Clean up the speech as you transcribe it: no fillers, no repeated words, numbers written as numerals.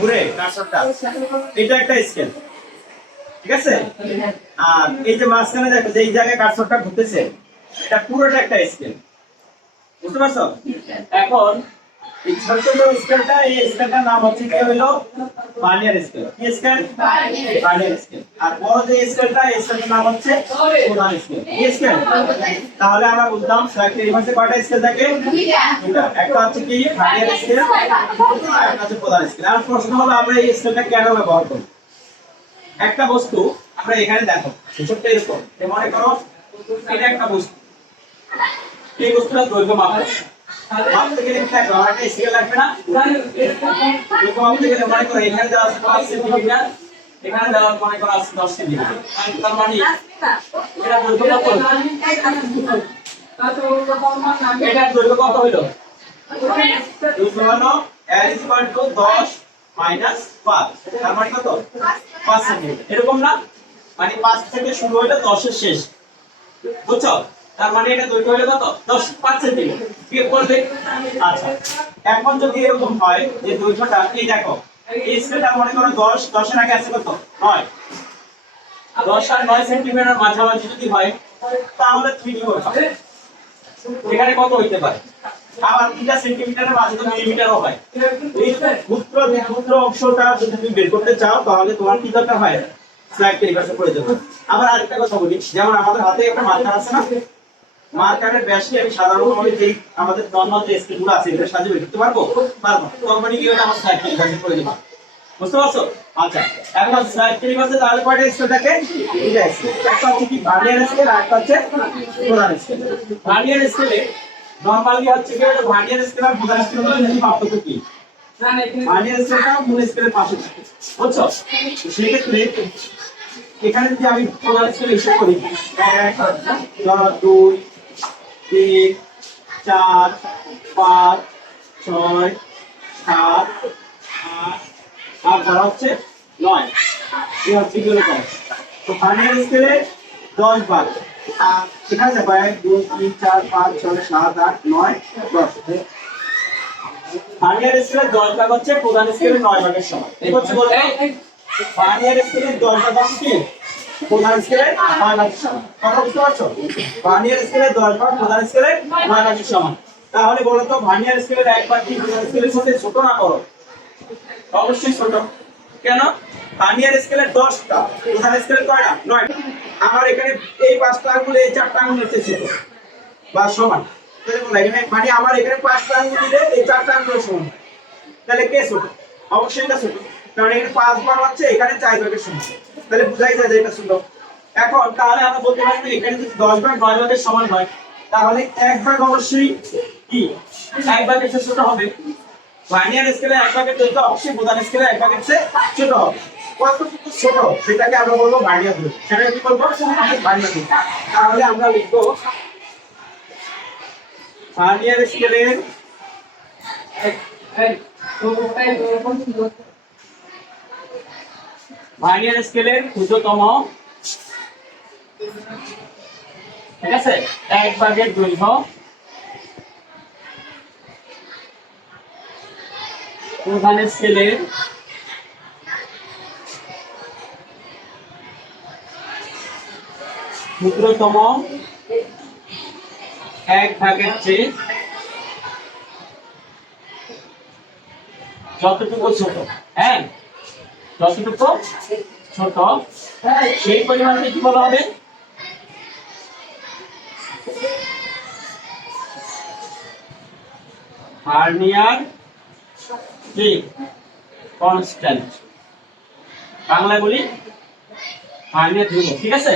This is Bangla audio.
ঘুরে কার্সরটা, এটা একটা স্কেল, ঠিক আছে? আর এই যে মাঝখানে দেখো যে এই জায়গায় কার্সরটা ঘুরতেছে, এটা পুরোটা একটা স্কেল, বুঝতে পারছো? এখন এই ছোট স্কেলটা, এই স্কেলটার নাম হচ্ছে কি হলো ভার্নিয়ার স্কেল। কি স্কেল? Vernier scale. আর বড় যে স্কেলটা, এই স্কেলটার নাম হচ্ছে প্রধান স্কেল। কি স্কেল? তাহলে আমরা বুঝলাম স্লাইডের রিভার্সে কয়টা স্কেল থাকে? দুটো। একটা হচ্ছে কি ভার্নিয়ার স্কেল, আর একটা হচ্ছে প্রধান স্কেল। আর প্রশ্ন হলো আমরা এই স্কেলটা কেন ব্যবহার করব? একটা বস্তু আমরা এখানে দেখো, ছোট্ট এরকম, মনে করো এটা একটা বস্তু, এই বস্তুটা দৈর্ঘ্য মাপো, মাপতে গেলে কি থাকবে? আমার একটা স্কেল লাগবে না? দৈর্ঘ্য মাপতে গেলে মনে করো এখানে দেওয়া আছে 5 সেন্টিমিটার, এখানে দেওয়া মনে করো আছে 10 সেন্টিমিটার, তার মানে এটা দৈর্ঘ্য কত? এটার দৈর্ঘ্য কত হলো? দৈর্ঘ্য হলো l = 10 - 5, তার মানে কত? 5 সেন্টিমিটার, এরকম না? মানে 5 থেকে শুরু হলো 10 এর শেষ, বুঝছো? তার মানে এটা দৈর্ঘ্য হলো কত? 5 সেন্টিমিটার। কি করবে? আচ্ছা, এখন যদি এরকম হয় যে দৈর্ঘ্যটা, এই দেখো এই স্কেলটা মনে করো 10 এর আগে আছে কত? 9, 10 আর 9 সেন্টিমিটার মাঝামাঝি যদি হয় তাহলে 3D হবে। এখানে কত হইতে পারে? আবার 3 সেন্টিমিটারের মাঝে তো মিলিমিটারও হয়। এই ক্ষুদ্র অংশটা যদি তুমি বের করতে চাও তাহলে তোমার কি দরকার হয়? স্লাইডটা রিভার্সে করে দেবো। আবার আরেকটা কথা বলি, যেমন আমাদের হাতে একটা মার্কার আছে না, মার্কারের ব্যাসকে আমি সাধারণভাবে যেই আমাদের নরমাল যে স্কেলগুলো আছে এটার সাহায্যে বের করতে পারবো? পারবো। তখন কি হলো? আমার স্লাইডটা রিভার্সে করে দেবো, বুঝতে পারছো? আচ্ছা, এখন স্লাইডটা রিভার্সে তাহলে কয়টা স্কেল থাকে? দুইটা স্কেল। একটা হচ্ছে কি ভার্নিয়ার স্কেল, আর একটা হচ্ছে প্রধান স্কেল। ভার্নিয়ার স্কেলে নরমালি হচ্ছে কি হলো, ভার্নিয়ার স্কেল আর প্রধান স্কেল হলো যদি পার্থক্য কি? ভার্নিয়ার স্কেলটা মূল স্কেলের পাশে থাকে, বুঝছো? সেই ক্ষেত্রে এখানে যদি আমি প্রধান স্কেল হিসাব করি 1 2 3 4 5 6 7 8 আর ধরা হচ্ছে 9, এই হচ্ছে কি হলো 10। তো ভার্নিয়ার স্কেলে 10 ভাগ, আর এখানে দেখো 1 2 3 4 5 6 7 8 9 10। ভার্নিয়ার স্কেলে 10 ভাগ হচ্ছে প্রধান স্কেলে 9 ভাগের সমান। এই হচ্ছে বলতো ভার্নিয়ার স্কেলে 10 ভাগ হচ্ছে কি প্রধান স্কেলে 9 ভাগের সমান। কথা বুঝতে পারছো? ভার্নিয়ার স্কেলে 10 ভাগ প্রধান স্কেলে 9 ভাগের সমান। তাহলে বলো তো ভার্নিয়ার স্কেলের 1 ভাগ কি প্রধান স্কেলের সাথে ছোট না বড়? অবশ্যই ছোট। কেন? ভার্নিয়ার স্কেলের 10টা, প্রধান স্কেলের কয়টা? 9টা। আমার এখানে এই 5টা আঙ্গুল, এই 4টা আঙ্গুল হচ্ছে ছোট বা সমান। তাহলে বলো এখানে মানে আমার এখানে 5টা আঙ্গুল দিলে এই 4টা আঙ্গুল সমান, তাহলে কে ছোট? অবশ্যই এটা ছোট, কারণ এখানে 5 ভাগ হচ্ছে, এখানে 4 ভাগের সমান, তাহলে বুঝাই যায় যে এটা ছোট। এখন তাহলে আমরা বলতে পারি যে এখানে যদি 10 ভাগ 9 ভাগের সমান হয় তাহলে 1 ভাগ অবশ্যই কি 1 ভাগের চেয়ে ছোট হবে। ভার্নিয়ার স্কেলে 1 ভাগের দৈর্ঘ্য অবশ্যই প্রধান স্কেলে 1 ভাগের চেয়ে ছোট হবে। কতটুকু ছোট সেটাকে আমরা বলবো ভার্নিয়ার দৈর্ঘ্য। সেটাকে কি বলবো? ভার্নিয়ার দৈর্ঘ্য। তাহলে আমরা লিখবো ভার্নিয়ার স্কেলের ক্ষুদ্রতম, ঠিক আছে, 1 ভাগের দৈর্ঘ্য প্রধান স্কেলের ক্ষুদ্রতম 1 ভাগের চেয়ে যতটুকু ছোট, হ্যাঁ যতটুকু ছোট সেই পরিমাণকে কি বলা হবে? ভার্নিয়ার কি কনস্ট্যান্ট, বাংলা বলি ভার্নিয়ার ধ্রুবক, ঠিক আছে?